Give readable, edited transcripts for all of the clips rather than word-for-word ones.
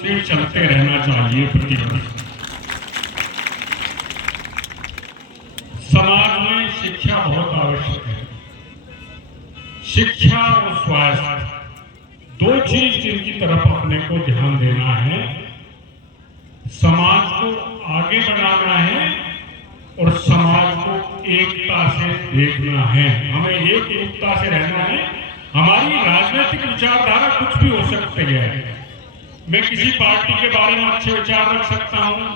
से चलते रहना चाहिए प्रतिवर्ष। समाज में शिक्षा बहुत आवश्यक है। शिक्षा और स्वास्थ्य दो चीज जिनकी तरफ अपने को ध्यान देना है। समाज को आगे बढ़ाना है और समाज को एकता से देखना है। हमें एक एकता से रहना है। हमारी राजनीतिक विचारधारा कुछ भी हो सकती है। मैं किसी पार्टी के बारे में अच्छे विचार रख सकता हूँ,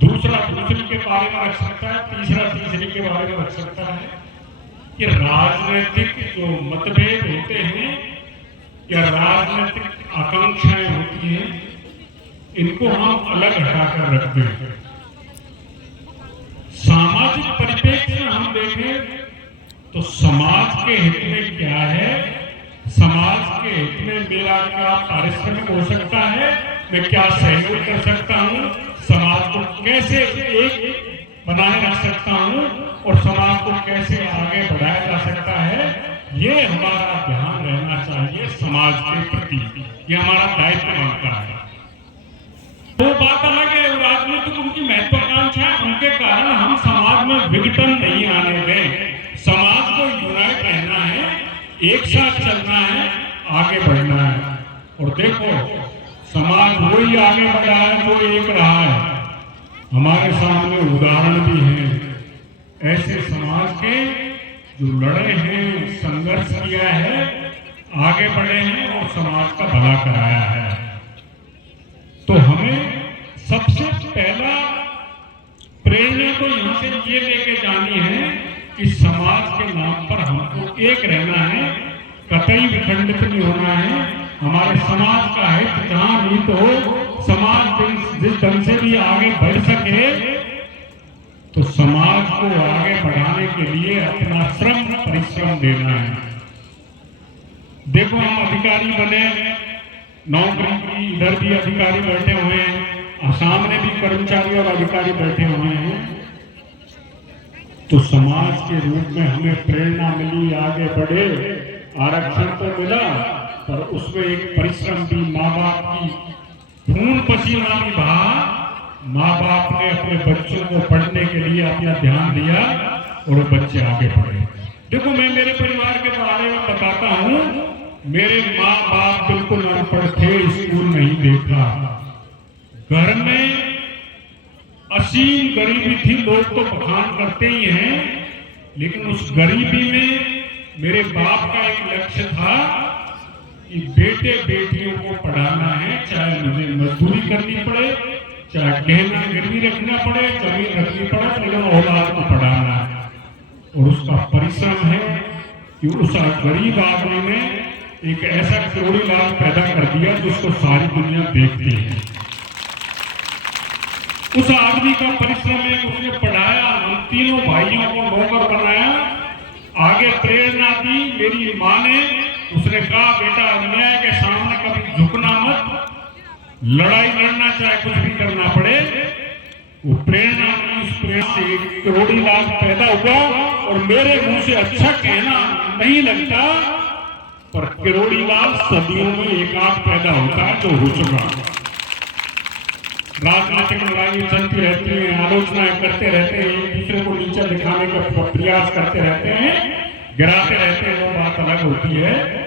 दूसरा दूसरे के बारे में रख सकता है, तीसरा तीसरे के बारे में रख सकता है। ये राजनीतिक जो मतभेद होते हैं या राजनीतिक आकांक्षाएं होती हैं, इनको हम अलग हटाकर रखते हैं। सामाजिक परिप्रेक्ष्य में हम देखें तो समाज के हित में क्या है, समाज के हित में मेरा क्या पारिश्रमिक हो सकता है, मैं क्या सहयोग कर सकता हूँ, समाज को कैसे एक बनाए रख सकता हूँ और समाज को कैसे आगे बढ़ाया जा सकता है, ये हमारा ध्यान रहना चाहिए समाज के प्रति। ये हमारा दायित्व बनता है। वो बात अलग है, राजनीतिक उनकी महत्वाकांक्षा है, उनके कारण हम समाज में विघटन नहीं आने दें। समाज को यूनाइट रहना है, एक साथ चलना है, आगे बढ़ना है। और देखो समाज वही आगे बढ़ा है जो एक रहा है। हमारे सामने उदाहरण भी हैं ऐसे समाज के जो लड़े हैं, संघर्ष किया है, आगे बढ़े हैं और समाज का भला कराया है। तो हमें सबसे पहला प्रेरणा तो यहाँ से ये लेके जानी है कि समाज के नाम पर हमको एक रहना है, कतई विखंडित नहीं होना है। हमारे समाज का हित जहां निहित हो, समाज जिस ढंग से भी आगे बढ़ सके, तो समाज को आगे बढ़ाने के लिए अपना श्रम परिश्रम देना है। देखो हम अधिकारी बने, नौकरी की, इधर भी अधिकारी बैठे हुए हैं, सामने भी कर्मचारी और अधिकारी बैठे हुए हैं। तो समाज के रूप में हमें प्रेरणा मिली, आगे बढ़े, आरक्षण तो मिला, पर उसमें एक परिश्रम भी, माँ बाप की खून पसीना भी बहा, माँ बाप ने अपने बच्चों को पढ़ने के लिए अपना ध्यान दिया और वो बच्चे आगे बढ़े। देखो मैं मेरे परिवार के बारे में बताता हूँ, मेरे माँ बाप बिल्कुल अनपढ़ थे, स्कूल नहीं देखा, घर में असीम गरीबी थी। लोग तो बखान करते ही हैं, लेकिन उस गरीबी में मेरे बाप का एक लक्ष्य था कि बेटे बेटियों को पढ़ाना है, चाहे मुझे मजदूरी करनी पड़े, चाहे गहना गिरवी रखना पड़े, जमीन रखनी पड़े, लेकिन औलाद को पढ़ाना है। और उसका परिश्रम है कि उस गरीब आदमी ने एक ऐसा करोड़ी लाल पैदा कर दिया जिसको सारी दुनिया देखती है। उस आदमी का परिश्रम है, उसने पढ़ाया, हम तीनों भाइयों को नौकर बनाया, आगे प्रेरणा दी मेरी माँ ने। उसने कहा बेटा अन्याय के सामने कभी झुकना मत, लड़ाई लड़ना चाहे कुछ भी करना पड़े। वो प्रेरणा की, उस प्रेरणा से एक करोड़ी लाल पैदा हुआ। और मेरे मुंह से अच्छा कहना नहीं लगता, पर करोड़ी लाल सदियों में एक आध पैदा होता है जो हो चुका। राजनीतिक लड़ाई चलती रहती है, आलोचनाएं करते रहते हैं, एक दूसरे को नीचे दिखाने का प्रयास करते रहते हैं, गिराते रहते हैं, वो बात अलग होती है।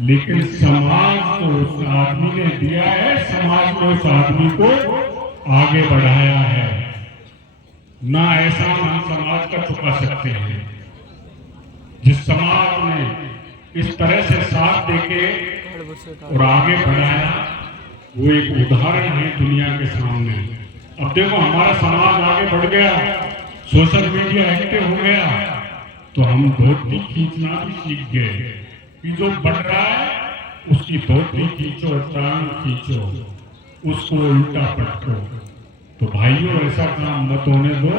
लेकिन समाज को उस आदमी ने दिया है, समाज ने उस आदमी को आगे बढ़ाया है। ना ऐसा हम समाज का चुका सकते हैं। जिस समाज ने इस तरह से साथ देके और आगे बढ़ाया, वो एक उदाहरण है दुनिया के सामने। अब देखो हमारा समाज आगे बढ़ गया, सोशल मीडिया एक्टिव हो गया, तो हम धोती खींचना भी सीख गए कि जो बढ़ रहा है उसकी धोती खींचो, टांग खींचो, उसको उल्टा पटको। तो भाइयों ऐसा काम मत होने दो।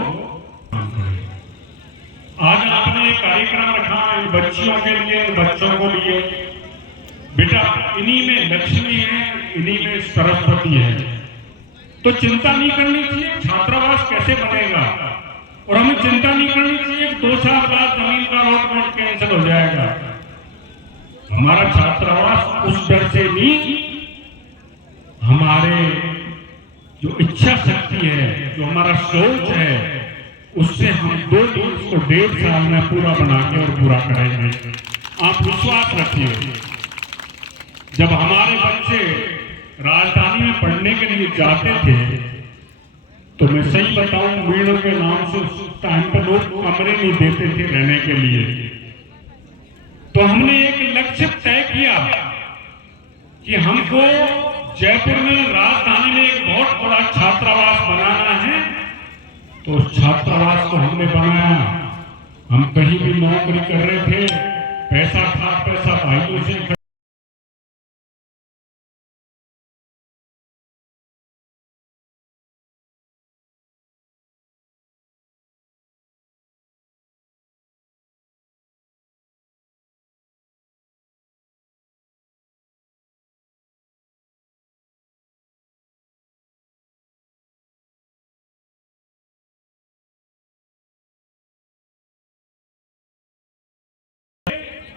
आज आपने एक कार्यक्रम रखा इन बच्चियों के लिए, बच्चों को लिए। बेटा इन्हीं में लक्ष्मी है, इन्हीं में सरस्वती है, तो चिंता नहीं करनी चाहिए छात्रावास कैसे बनेगा। और हमें चिंता नहीं करनी चाहिए 2 साल बाद जमीन का अलॉटमेंट कैंसिल हो जाएगा। हमारा छात्रावास उस डर से नहीं हमारे जो इच्छा शक्ति है, जो हमारा सोच है, उससे हम 2 को 1.5 साल में पूरा बनाएंगे और पूरा करेंगे। आप विश्वास रखिए। जब हमारे बच्चे राजधानी में पढ़ने के लिए जाते थे तो मैं सही बताऊं, मीणों के नाम से उस टाइम पर लोग कमरे नहीं देते थे रहने के लिए। तो हमने एक लक्ष्य तय किया कि हमको जयपुर में राजधानी में एक बहुत बड़ा छात्रावास बनाना है। तो उस छात्रावास को हमने बनाया। हम कहीं भी नौकरी कर रहे थे, पैसा था, पैसा भाइयों से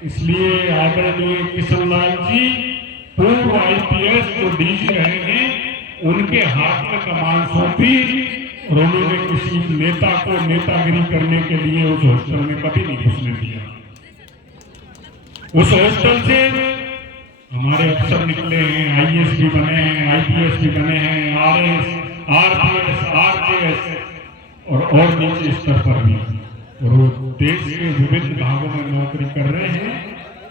इसलिए आदरणीय किशनलाल जी पूर्व IPS जो DG रहे हैं, उनके हाथ में कमान सौंपी और उन्होंने किसी नेता को नेतागिरी करने के लिए उस हॉस्टल में कभी नहीं घुसने दिया। उस हॉस्टल से हमारे अफसर निकले हैं, IAS भी बने हैं, IPS भी बने हैं, RS, RPS, RJS और नीचे स्तर पर भी। और वो देश के विभिन्न भागों में नौकरी कर रहे हैं।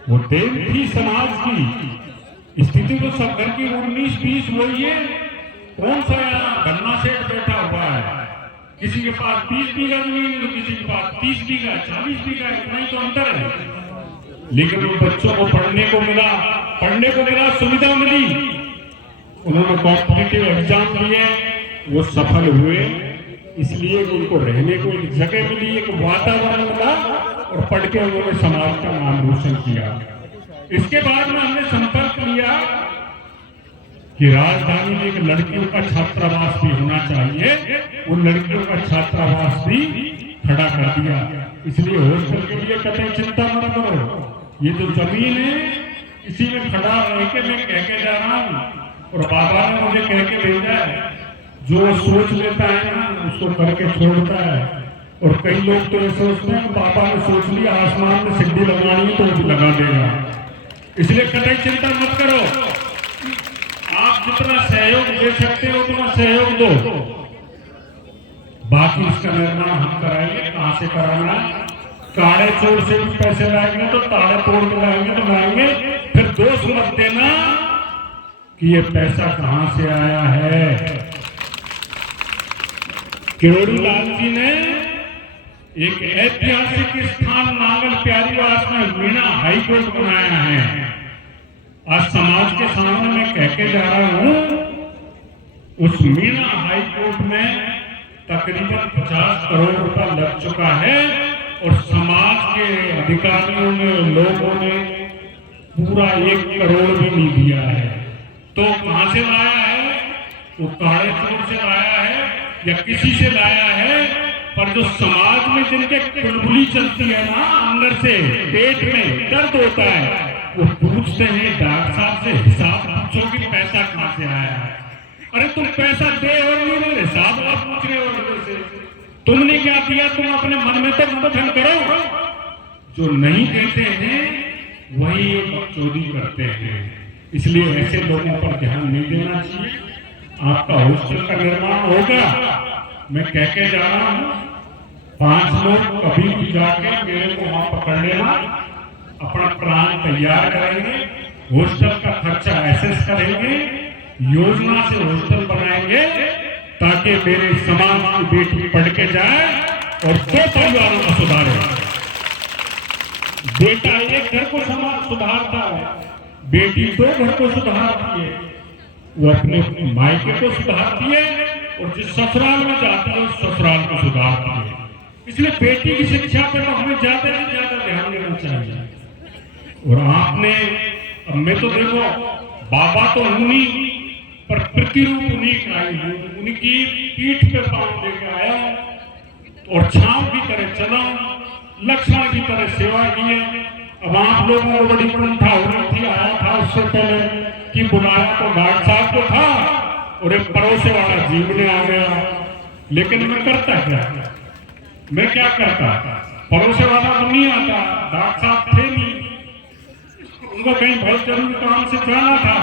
वो देव थी समाज की स्थिति तो सब घर की 19-20 वही है। कौन सा यहाँ गन्ना सेठ बैठा हुआ है, किसी के पास 20 बीघा जमीन है तो किसी के पास 30 बीघा 40 बीघा, इतना ही तो अंतर है। लेकिन वो बच्चों को पढ़ने को मिला, सुविधा मिली, उन्होंने कॉम्पिटिटिव एग्जाम दिए, वो सफल हुए। इसलिए उनको रहने को एक जगह मिली, एक वातावरण मिला और पढ़ के उन्होंने समाज का नाम रोशन किया। इसके बाद में हमने संपर्क किया कि राजधानी में एक लड़कियों का छात्रावास भी होना चाहिए। उन लड़कियों का छात्रावास भी खड़ा कर दिया। इसलिए हॉस्टल के लिए कतई चिंता मत करो। ये जो जमीन है इसी में खड़ा रह के मैं कह के जा रहा हूँ और बाबा ने मुझे कह के भेजा है, जो सोच लेता है ना उसको करके छोड़ता है। और कई लोग तो ये सोचते हैं बाबा ने सोच लिया आसमान में सिड्डी लगानी है तो वो भी लगा देगा। इसलिए कतई चिंता मत करो। आप जितना सहयोग दे सकते हो उतना सहयोग दो, बाकी इसका निर्माण हम कराएंगे। कहां से कराना? काड़े चोर से भी पैसे लाएंगे तो ताड़े तोड़ के लाएंगे तो लाएंगे। फिर दोष मत देना कि ये पैसा कहां से आया है। किरोड़ी लाल जी ने एक ऐतिहासिक स्थान नांगल प्यारीवास में मीणा हाईकोर्ट बनाया है। आज समाज के सामने मैं कह के जा रहा हूं, उस मीणा हाईकोर्ट में तकरीबन 50 करोड़ रुपया लग चुका है और समाज के अधिकारियों ने, लोगों ने पूरा 1 करोड़ भी नहीं दिया है। तो कहां से लाया है? वो काड़े चोर से लाया है या किसी से लाया है। पर जो समाज में जिनके चुलबुली चलती है ना, अंदर से पेट में दर्द होता है, वो पूछते हैं डॉक्टर साहब से, हिसाब पूछो कि पैसा कहां से आया है। अरे तुम पैसा दे और नहीं दे, हिसाब आप पूछ रहे हो से। तुमने क्या किया? तुम अपने मन में तो मंथन करो। जो नहीं देते हैं वही बकचोदी करते हैं। इसलिए ऐसे लोगों पर ध्यान नहीं देना चाहिए। आपका हॉस्टल का निर्माण होगा। मैं कह के जा रहा हूं, 5 लोग कभी भी जाके मेरे को वहां पकड़ लेना, अपना प्लान तैयार करेंगे, हॉस्टल का खर्चा एसेस करेंगे, योजना से हॉस्टल बनाएंगे ताकि मेरे समाज की बेटी पढ़ के जाए और 2 परिवारों को सुधारे। बेटा एक घर को समाज सुधारता है, बेटी 2 घर को सुधारती है। वो अपने मायके को सुधारती है और जिस ससुराल में जाती है उस ससुराल को सुधारती है। इसलिए बेटी की शिक्षा पर तो हमें ज्यादा से ज्यादा ध्यान देना चाहिए। और आपने, अब मैं तो देखो बाबा तो उन्हीं पर प्रतिरूप उन्हीं का ही हूं, उनकी पीठ पे पांव लेकर आया और छांव की तरह चला, लक्ष्मण की तरह सेवा की है। अब आप लोगों को बड़ी कुंठा हो रही थी, आया था उससे पहले कि बुलाया तो डॉक्टर साहब को था और एक पड़ोसे वाला जीवने आ गया। लेकिन मैं करता क्या, मैं क्या करता, पड़ोसे वाला तो नहीं आता, डॉक्टर साहब थे नहीं, उनको कहीं बहुत जरूरी काम से जाना था।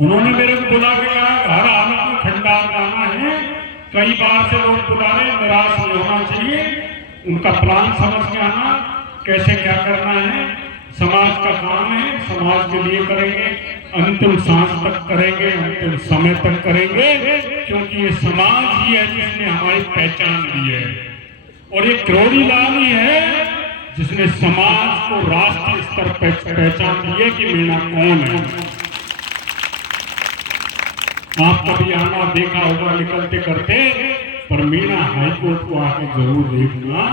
उन्होंने मेरे को बुला के कहा घर आना तो ठंडा आना है, कई बार से लोग बुला रहे, निराश नहीं होना चाहिए, उनका प्लान समझ के आना, कैसे क्या करना है, समाज का काम है, समाज के लिए करेंगे, अंतिम सांस तक करेंगे, अंतिम समय तक करेंगे, क्योंकि ये समाज ही है जिसने हमारी पहचान दी है और ये करोड़ी लाल ही है जिसने समाज को राष्ट्रीय स्तर पर पहचान दी है कि मीणा कौन है। आप कभी आना देखा होगा निकलते करते, पर मीणा हाईकोर्ट को आके जरूर देखना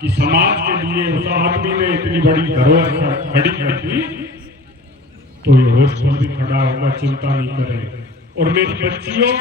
कि समाज के लिए उस आदमी ने इतनी बड़ी धरोहर खड़ी कर दी, तो ये होश पर भी खड़ा होगा, चिंता नहीं करे। और मेरी बच्चियों